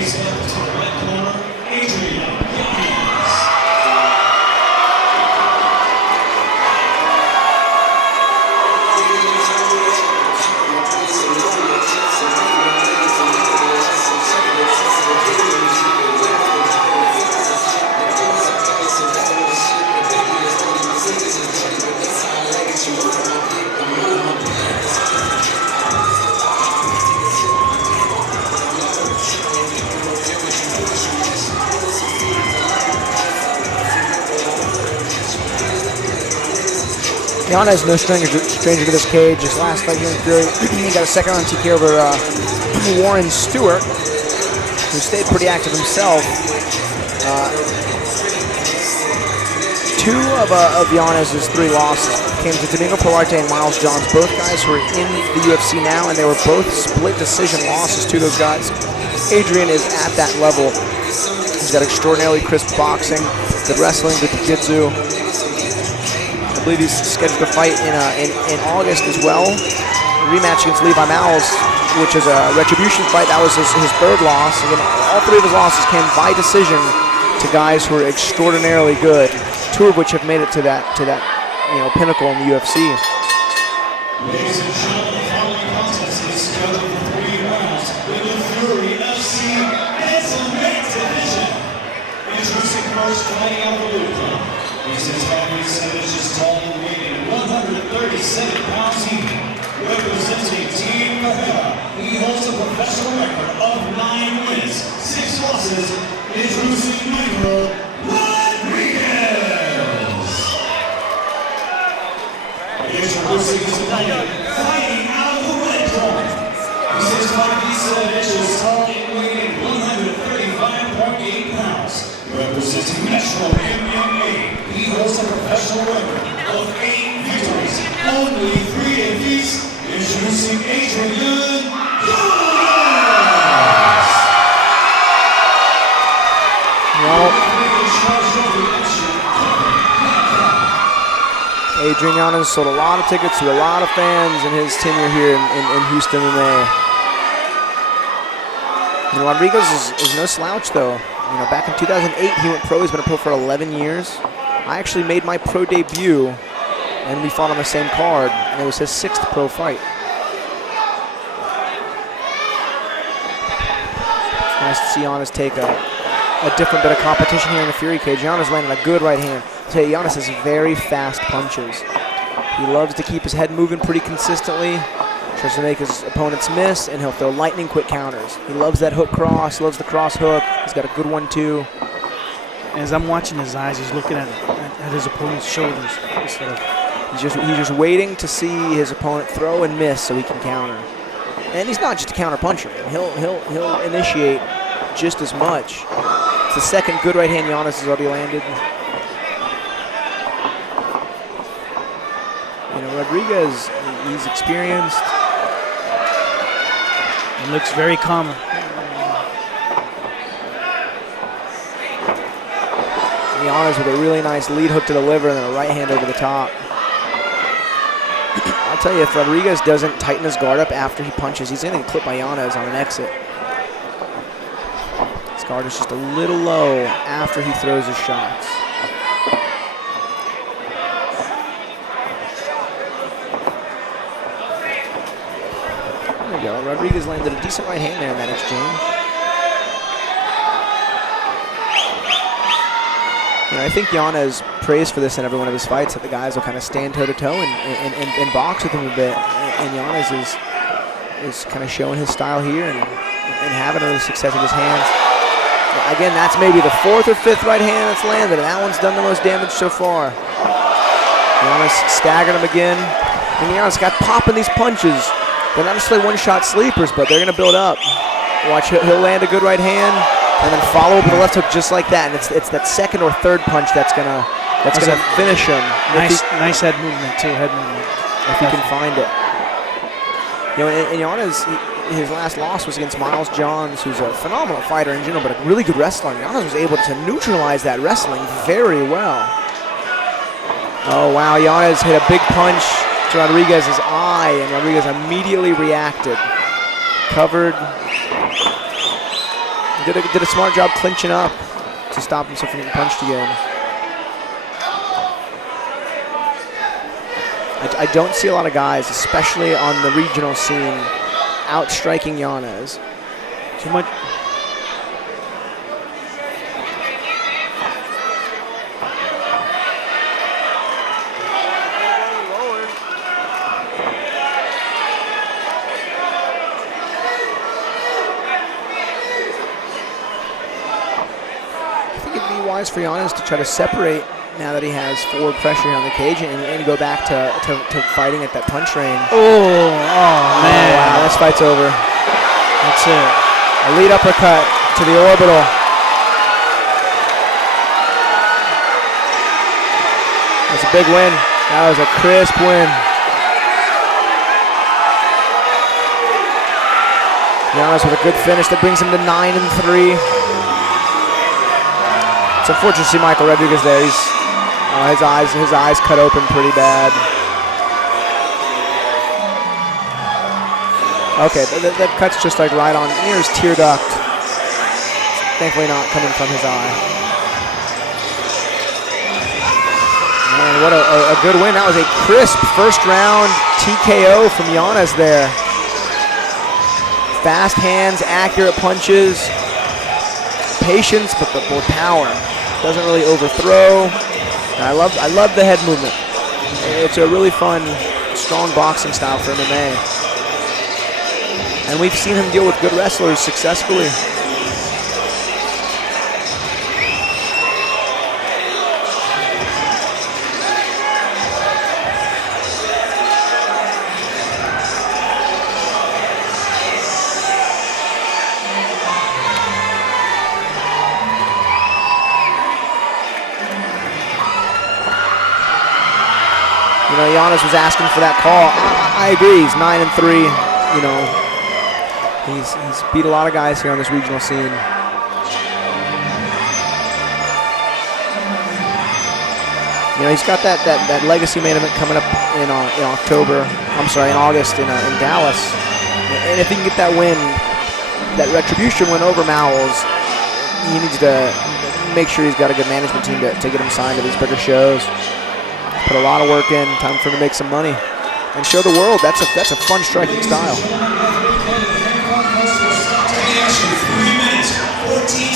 Facing up to the red corner, Adrian, Yanez. Yanez no stranger to this cage. His last fight here in Fury, he got a second round TK over Warren Stewart, who stayed pretty active himself. Two of Yanez's 3 losses came to Domingo Pilarte and Miles Johns, both guys who are in the UFC now, and they were both split decision losses to those guys. Adrian is at that level. He's got extraordinarily crisp boxing, good wrestling, good jiu-jitsu. I believe he's scheduled to fight in August as well. A rematch against Levi Miles, which is a retribution fight. That was his 3rd loss. Again, all 3 of his losses came by decision to guys who are extraordinarily good, 2 of which have made it to that pinnacle in the UFC. Ladies and gentlemen, the following contest is scheduled for 3 rounds in the Fury FC Bantamweight division. Introducing first, fighting out of the blue corner. He's a 7 inches tall and weighing 137 pounds even. Representing Team Carrera, he holds a professional record of 9 wins, 6 losses. Introducing Michael Rodgriuez. Introducing his opponent, fighting out of the red corner. He's 6'7" inches tall and weighing 135.8 pounds. Representing Metro MMA, he holds a professional record of 8 victories, only 3 defeats. Introducing Adrian, Yanez. Adrian Yanez sold a lot of tickets to a lot of fans in his tenure here in Houston MMA. Rodriguez is no slouch though. Back in 2008 he went pro. He's been a pro for 11 years. I actually made my pro debut and we fought on the same card, and it was his 6th pro fight. It's nice to see Yanez take a different bit of competition here in the Fury cage. Yanez landed a good right hand. I'll tell you, Yanez has very fast punches. He loves to keep his head moving pretty consistently, tries to make his opponents miss, and he'll throw lightning quick counters. He loves that hook cross, loves the cross hook. He's got a good one too. As I'm watching his eyes, he's looking at his opponent's shoulders instead of. He's just waiting to see his opponent throw and miss so he can counter. And he's not just a counter puncher. He'll initiate just as much. It's the 2nd good right hand Yanez has already landed. Rodriguez, he's experienced. He looks very calm. Yanez with a really nice lead hook to the liver and then a right hand over the top. I'll tell you, if Rodriguez doesn't tighten his guard up after he punches, he's going to get clipped by Yanez on an exit. His guard is just a little low after he throws his shots. There we go. Rodriguez landed a decent right hand there in that exchange. I think Yanez prays for this in every one of his fights, that the guys will kind of stand toe-to-toe and box with him a bit. And Yanez is kind of showing his style here and having a success with his hands. Again, that's maybe the 4th or 5th right hand that's landed, and that one's done the most damage so far. Yanez staggered him again. And Yanez got popping these punches. They're not necessarily one-shot sleepers, but they're going to build up. Watch, he'll land a good right hand, and then follow up with a left hook just like that. And it's that 2nd or 3rd punch that's gonna finish him. Nice head movement too. Head movement. If he can find it. And Yanez, his last loss was against Miles Johns, who's a phenomenal fighter in general, but a really good wrestler. Yanez was able to neutralize that wrestling very well. Oh wow, Yanez hit a big punch to Rodriguez's eye, and Rodriguez immediately reacted. Covered. Did a smart job clinching up to stop himself from getting punched again. I don't see a lot of guys, especially on the regional scene, outstriking Yanez. Too much. For Yanez to try to separate now that he has forward pressure on the cage and go back to fighting at that punch range. Oh man. Wow, this fight's over. That's it. A lead uppercut to the orbital. That's a big win. That was a crisp win. Yanez with a good finish that brings him to 9-3. It's unfortunate to see Michael Rodriguez there. He's his eyes cut open pretty bad. Okay, that cut's just like right on near his tear duct. Thankfully not coming from his eye. Man, what a good win. That was a crisp first round TKO from Yanez there. Fast hands, accurate punches. Patience, but with power. Doesn't really overthrow. And I love the head movement. It's a really fun, strong boxing style for MMA. And we've seen him deal with good wrestlers successfully. You know, Yanez was asking for that call. I agree. He's 9-3. You know, he's beat a lot of guys here on this regional scene. You know, he's got that legacy main event coming up in October. I'm sorry, in August in Dallas. And if he can get that win, that retribution win over Mowles, he needs to make sure he's got a good management team to get him signed to these bigger shows. Put a lot of work in. Time for him to make some money and show the world that's a fun striking style. 3 minutes, 14